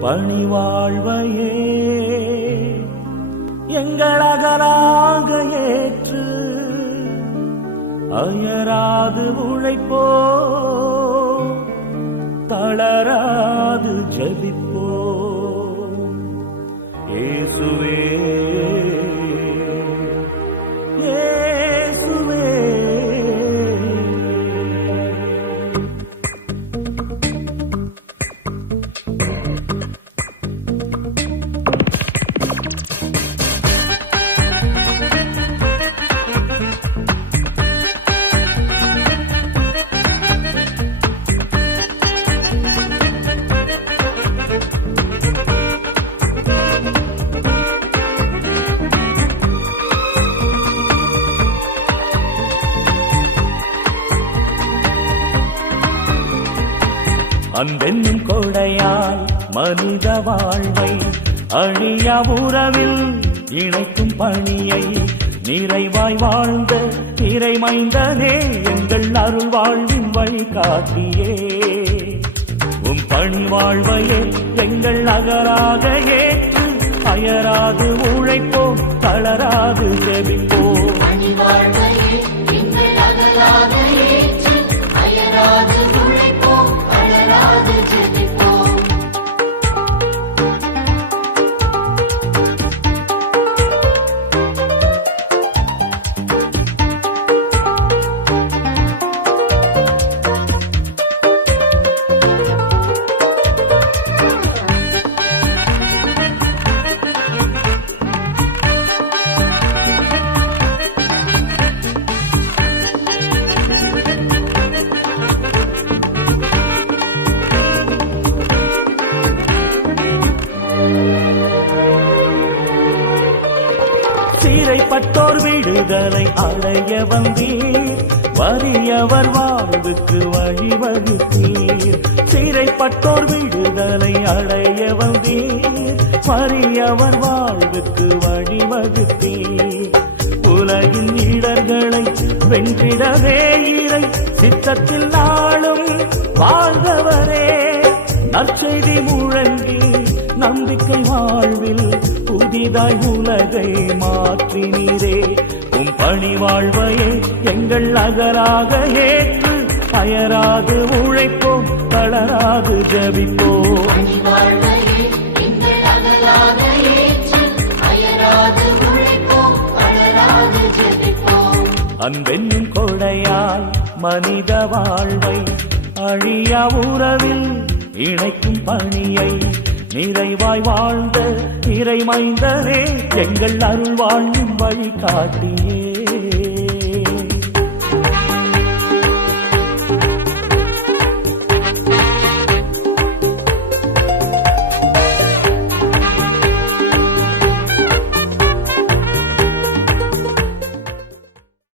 பணிவாழ்வையே எங்களகலாக ஏற்று அயராது உழைப்போ தளராது ஜெபிப்போ இயேசுவே இயேசுவே. அன்பென்னும் கொடையால் மனித வாழ்வை அழியா உறவில் இணைக்கும் பணியை நிறைவாய் வாழ்ந்த இறைமைந்தனே எங்கள் அருள் வாழ்வின் வழிகாட்டியே. பணி வாழ்வையே எங்கள் அகராக ஏற்று அயராது உழைப்போம் தளராது ஜெபிப்போம். சிறைப்பட்டோர் விடுதலை அடைய வந்தீர், வறியவர் வாழ்வுக்கு வழிவகுத்தீர். சிறைப்பட்டோர் விடுதலை அடைய வந்தீர், வறியவர் வாழ்வுக்கு வழிவகுத்தீர். உலகின் இடர்களை வென்றிடவே இறை சித்தத்தில் நாளும் வாழ்ந்தவரே, நற்செய்தி முழங்கி நம்பிக்கை வாழ்வில் புதிதாய் உலகை மாற்றினீரே. பணி வாழ்வையே எங்கள் அகராக ஏற்று அயராது உழைப்போம் தளராது ஜெபிப்போம். அன்பென்னும் கொடையால் மனித வாழ்வை அழியா உறவில் இணைக்கும் பணியை நிறைவாய் வாழ்ந்த இறைமைந்தரே எங்கள் அருள் வாழ்வின் வழிகாட்டியே.